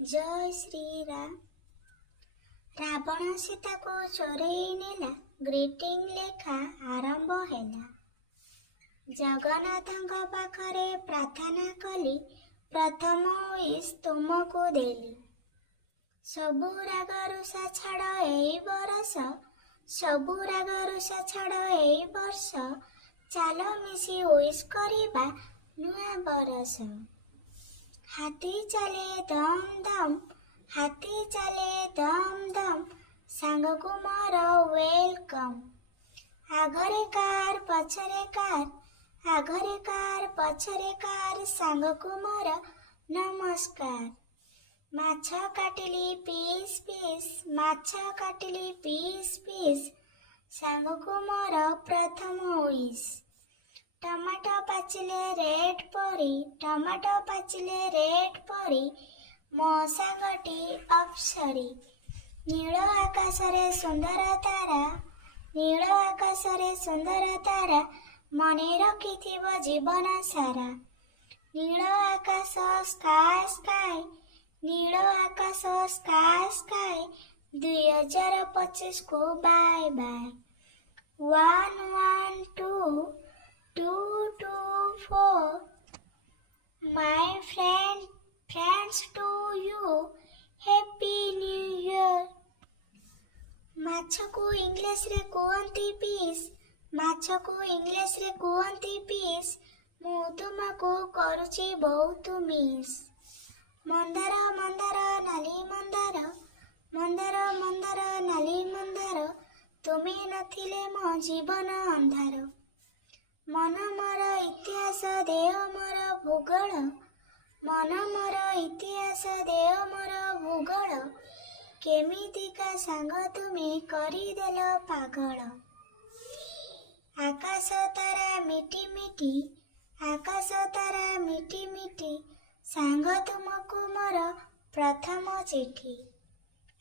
जय श्री राम। रावण सीता को चोरई नेला, ग्रीटिंग लेखा आरंभ हैला। जगन्नाथ पाखरे प्रार्थना कली, प्रथम विश तुमको देली। सबु राग रुषा छाड़ एई बरस, सबु राग रुषा छाड़ एई वर्ष, चाल मिसी विश करिबा नुआ बरस। हाथी चले दम दम, हाथी चले दम दम, सांग को मोर वेलकम। आगरे कार पछरे कार, आगरे कार पछरे कार, सांग को मोर नमस्कार। माछ काटिली पीस पीस, माछ काटिली पीस पीस, सांग को मोर प्रथम विश। टमाटो पाचिले रेड परी, टमाटो पाचिले रेड परी, मो सांगटी अप्सरी। नील आकाशरे सुंदर तारा, नील आकाशरे सुंदर तारा, मने रखिथिबो जीवन सारा। नील आकाश स्काय स्काय, नील आकाश स्काय स्काय, 2025 को bye bye. 1 1 2 2 2 4, my friends to you, happy new year। माछ को इंग्लिश रे कुहंती पीस, माछ को इंग्लिश रे कुहंती पीस, मु तुमको करूची बहुत मिस। मंदार मंदार नाली मंदार, मंदार मंदार नाली मंदार, तुमे नथिले मो जीवन अंधार। मन मोर इतिहास देह मोर भूगोल, मन मोर इतिहास देह मोर भूगोल, केमितिका सांग तुमे करिदेल पागल। आकाश तारा मिटी मिटी, आकाश तारा मिटी मिटी, सांग तुमको मोर प्रथम चिठी।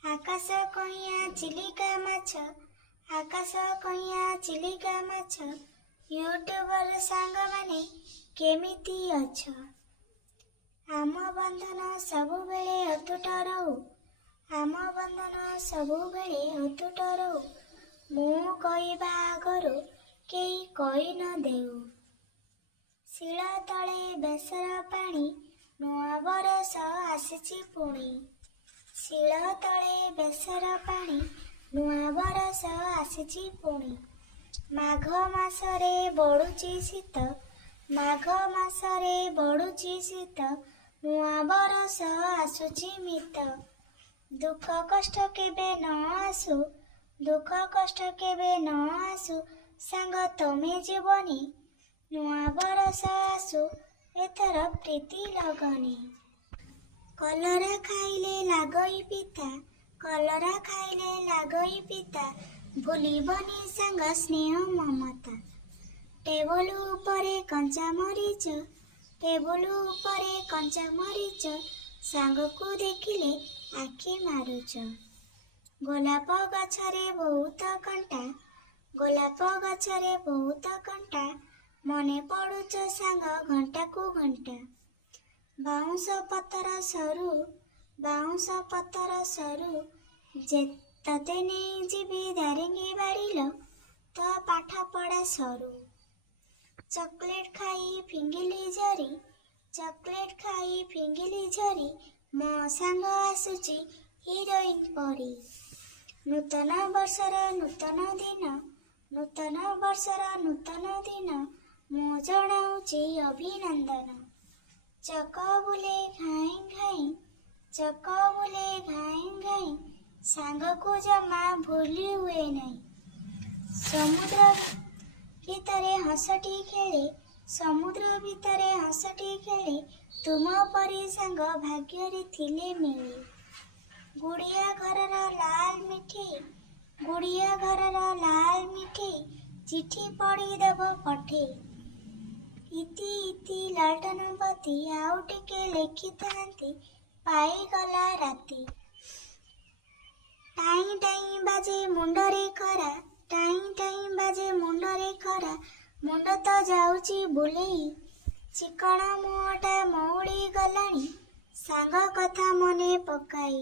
आकाश कइया चिलिका माछ, आकाश कइया चिलिका माछ, यूट्यूबर सांग माने केमिति अछ। आम बंधन सबु बेले अतुट रहु, आम बंधन सबु बेले अतुट रहु, मु कहिबा आगरु केही कहि न देउ। शिल तले बेसर पानी, नुआ बरस आसिछि पुणी। शिल तले बेसर पानी, नुआ बरस आसिछि पुणी। माघ मासरे बढुची शीत, माघ मासरे बढुची शीत, नुआ बरस आसुची मित। दुख कष्ट केबे न आसु, दुख कष्ट केबे न आसु, सांग तमे जीवनी, नुआ बरस आसु एथर प्रीति लगनी। कलरा खाइले लागई पिता, कलरा खाइले लागई पिता, भूलिबनी सांग स्नेह ममता। टेबल उपरे कंचा मरीच, टेबल उपरे कंचा मरीच, सांग को देखिले आखि मारुच। गोलाप गछरे बहुत कंटा, गोलाप गछरे बहुत कंटा, मने पड़ुच सांग घंटा को घंटा। बाउंस पतर सरू, बाउंस पतर सरू, तते नहीं जीवी दारिंगी बाड़िल, तो पाठ पढ़ा सरू। चॉकलेट खाई फिंगिली झरी, चॉकलेट खाई फिंगिली झरी, मो सांग आसुची हिरोइन परी। नूतन वर्षर नूतन दिन, नूतन वर्षर नूतन दिन, मु जणाउची अभिनंदन। चक बुले घाई घाई, चक बुले घाई घाई, सांग को जमा भूली हुए नहीं। समुद्र भितरे हंसटी खेले, समुद्र भितरे हंसटी खेले, तुम परी सांग भाग्यरे थिले मिले। गुड़िया घरर लाल मिठी, गुड़िया घरर लाल मिठी, चिठी पढ़ी देव पठे। इति इति लालटन बती, आउ टिके लेखिथांती, पाईगला राती। टाई टाई बाजे मुंडरे खरा, टाई टाई बाजे मुंडरे खरा, मुंड तो जाउची बुलेई। चिकण मुहटा मौड़ी गलाणी, ସାଙ୍ଗ କଥା ମନେ ପକାଇ,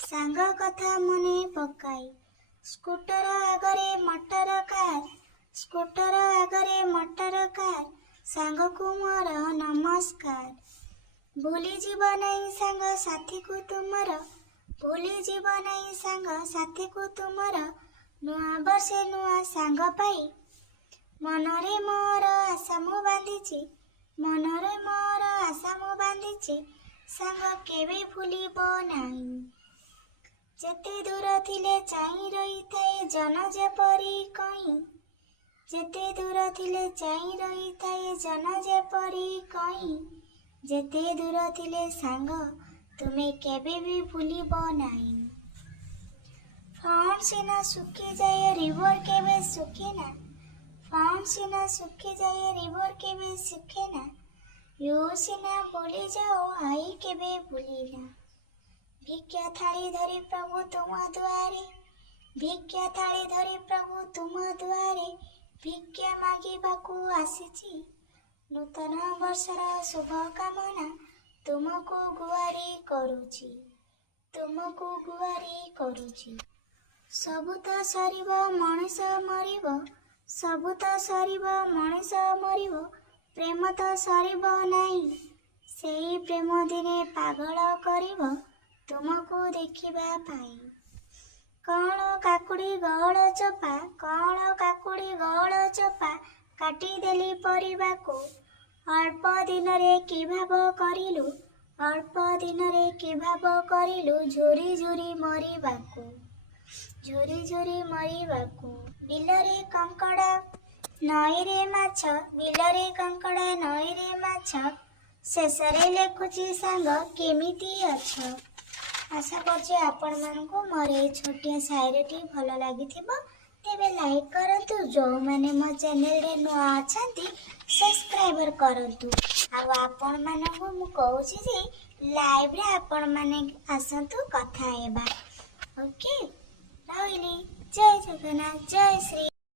ସାଙ୍ଗ କଥା ମନେ ପକାଇ, ସ୍କୁଟର ଆଗରେ ମଟର କାର, ସ୍କୁଟର ଆଗରେ ମଟର କାର, ସାଙ୍ଗକୁ ମୋର ନମସ୍କାର। ଭୁଲିଯିବ ନାହିଁ ସାଙ୍ଗ ସାଥିକୁ ତୁମର, ଭୁଲିଯିବ ନାହିଁ ସାଙ୍ଗ ସାଥିକୁ ତୁମର, ନୂଆ ବର୍ଷେ ନୂଆ ସାଙ୍ଗ ପାଇ, ମନରେ ମୋର ଆଶା ମୁଁ ବାନ୍ଧିଛି, ମନରେ ମୋର ଆଶା ମୁଁ ବାନ୍ଧିଛି, ସାଙ୍ଗ କେବେ ଭୁଲିବ ନାହିଁ। ଯେତେ ଦୂର ଥିଲେ ଚାହିଁ ରହିଥାଏ ଜନ ଯେପରି କଇଁ, ଯେତେ ଦୂର ଥିଲେ ଚାହିଁ ରହିଥାଏ ଜନ ଯେପରି କଇଁ, ଯେତେ ଦୂର ଥିଲେ ସାଙ୍ଗ ତୁମେ କେବେ ବି ଭୁଲିବ ନାହିଁ। ଫଣ୍ଟ ସିନା ଶୁଖିଯାଏ ରିଭର କେବେ ଶୁଖେନା, ଫଣ୍ଟ ସିନା ଶୁଖିଯାଏ ରିଭର କେବେ ଶୁଖେନା, ୟୁ ସିନା ଭୁଲିଯାଅ ଆଇ କେବେ ଭୁଲିନା। ଭିକ୍ଷା ଥାଳି ଧରି ପ୍ରଭୁ ତୁମ ଦୁଆରେ, ଭିକ୍ଷା ଥାଳି ଧରି ପ୍ରଭୁ ତୁମ ଦୁଆରେ, ଭିକ୍ଷା ମାଗିବାକୁ ଆସିଛି, ନୂତନ ବର୍ଷର ଶୁଭ କାମନା ତୁମକୁ ଗୁହାରି କରୁଛି, ତୁମକୁ ଗୁହାରି କରୁଛି। ସବୁ ତ ସରିବ ମଣିଷ ମରିବ, ସବୁ ତ ସରିବ ମଣିଷ ମରିବ, ପ୍ରେମ ତ ସରିବ ନାହିଁ, ସେଇ ପ୍ରେମ ଦିନେ ପାଗଳ କରିବ ତୁମକୁ ଦେଖିବା ପାଇଁ। କଅଁଳ କାକୁଡ଼ି ଗହଳ ଚୋପା, କଅଁଳ କାକୁଡ଼ି ଗହଳ ଚୋପା, କାଟିଦେଲି ପରିବାକୁ, ଅଳ୍ପ ଦିନରେ କି ଭାବ କରିଲୁ, ଅଳ୍ପ ଦିନରେ କି ଭାବ କରିଲୁ, ଝୁରି ଝୁରି ମରିବାକୁ, ଝୁରି ଝୁରି ମରିବାକୁ। ବିଲରେ କଙ୍କଡ଼ା ନଈରେ ମାଛ, ବିଲରେ କଙ୍କଡ଼ା ନଈରେ ମାଛ, ଶେଷରେ ଲେଖୁଛି ସାଙ୍ଗ କେମିତି ଅଛ। ଆଶା କରୁଛି ଆପଣମାନଙ୍କୁ ମୋର এই ଛୋଟିଆ ସାୟରୀଟି ଭଲ ଲାଗିଥିବ। ତେବେ ଲାଇକ୍ କରନ୍ତୁ, ଯେଉଁମାନେ ମୋ ଚ୍ୟାନେଲରେ ନୂଆ ଅଛନ୍ତି ସବସ୍କ୍ରାଇବର କରନ୍ତୁ। ଆଉ ଆପଣମାନଙ୍କୁ ମୁଁ କହୁଛି ଯେ ଲାଇଭରେ ଆପଣମାନେ ଆସନ୍ତୁ କଥା ହେବା। ଓକେ, ରହିଲି। ଜୟ ଜଗନ୍ନାଥ, ଜୟ ଶ୍ରୀ।